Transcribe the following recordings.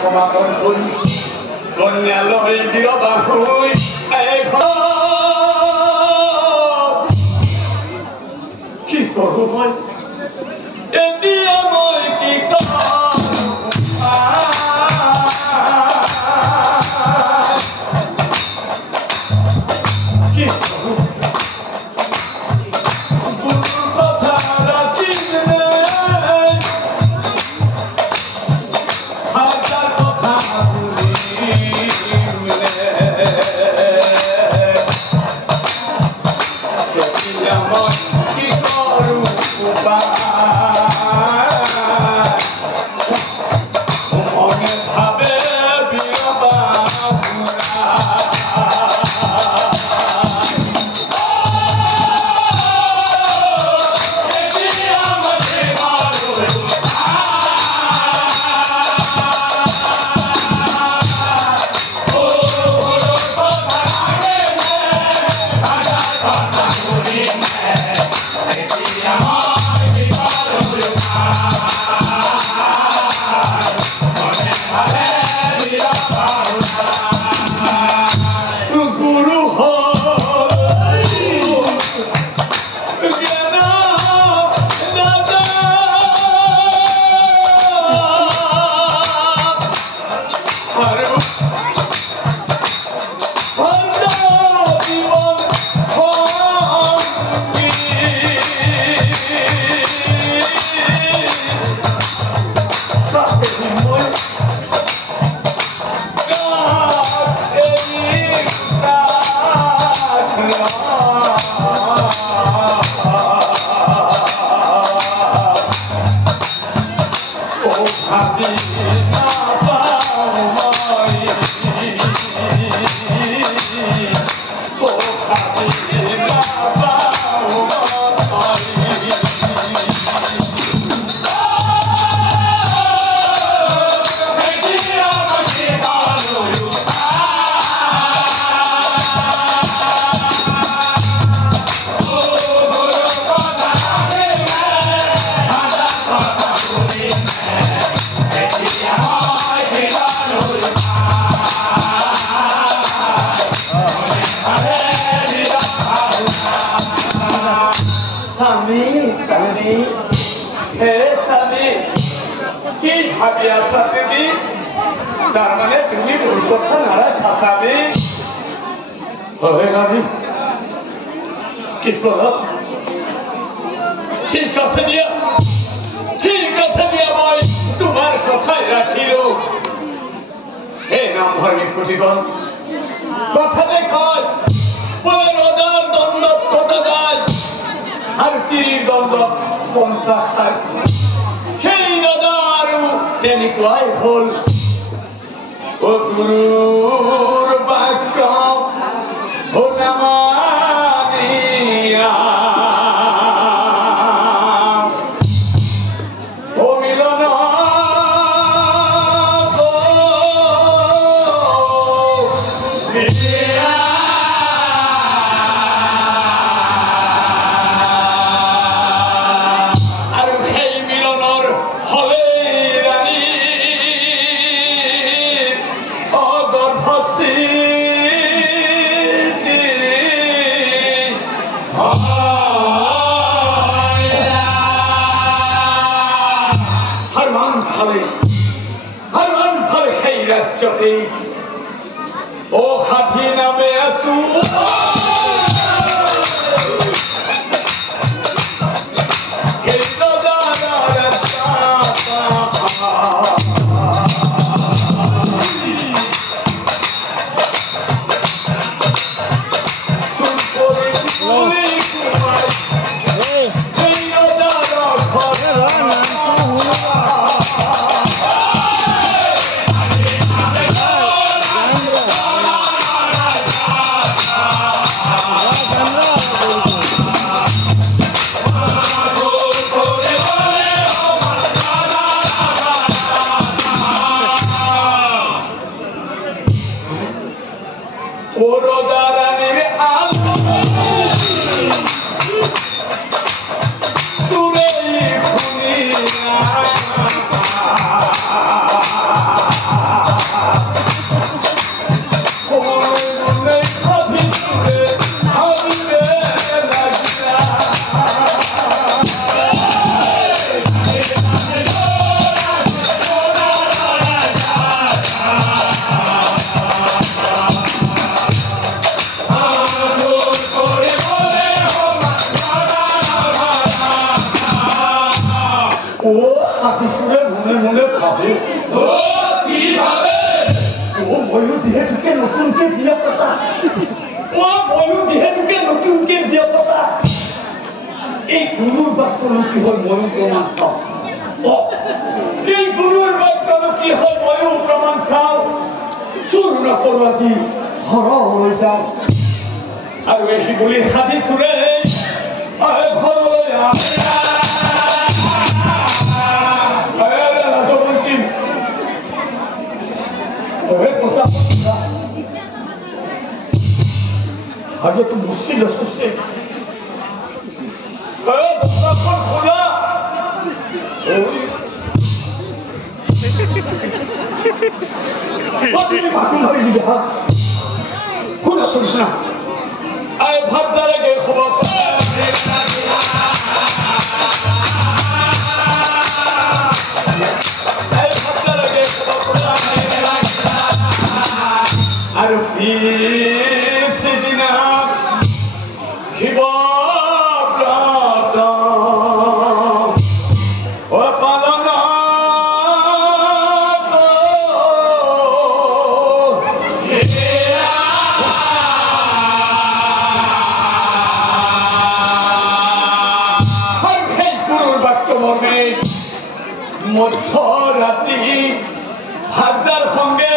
সমাগম করি কন্যা লই বিরবা হই কি করবো ভাই এটি আমায় কি তার মানে তুমি ভুল কথা নাড়ায় ফাঁসাবে কি করো ঠিক আছে দিয়া ভাই তোমার কথাই রাখিল হে নাম ধর্মী কুটিগণ কথা দেখায় 15,000 দণ্ডত কত যায় আর 30 দণ্ডত 50 খায় সেই রাজা আৰু তেনেকুৱাই হল ও গুরুর বাক্য ও মিলন আৰু সেই মিলনৰ হলে ৰাণী ও হাতি নামে আসু কি ভাবে ময়ো যিহেতুকে নতুনকে বিয়া পতা ময়ো যিহেতুকে নতুনকে বিয়া পতা এই গুৰুৰ বাক্যনো কি হ'ল ময়ো প্ৰমাণ চাওঁ এই গুৰুৰ বাক্যনো কি হ'ল ময়ো প্ৰমাণ চাওঁ চুৰ নকৰোঁ আজি ঘৰলৈ যাওঁ আৰু এই বুলি সাজিছোঁ ৰে ঘৰলৈ ৰাজমন্ত্ৰী আগে তো মুশকিল হচ্ছে খোলা বাথরুম ধরে দিবি হ্যাঁ কোন শুনিস না আয় ভাত যারা গে খবর আর সেদিন শিব পালন গুরুর বাক্য মর্মে মধ্যরাত্রি হাজার সঙ্গে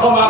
ক্ষমা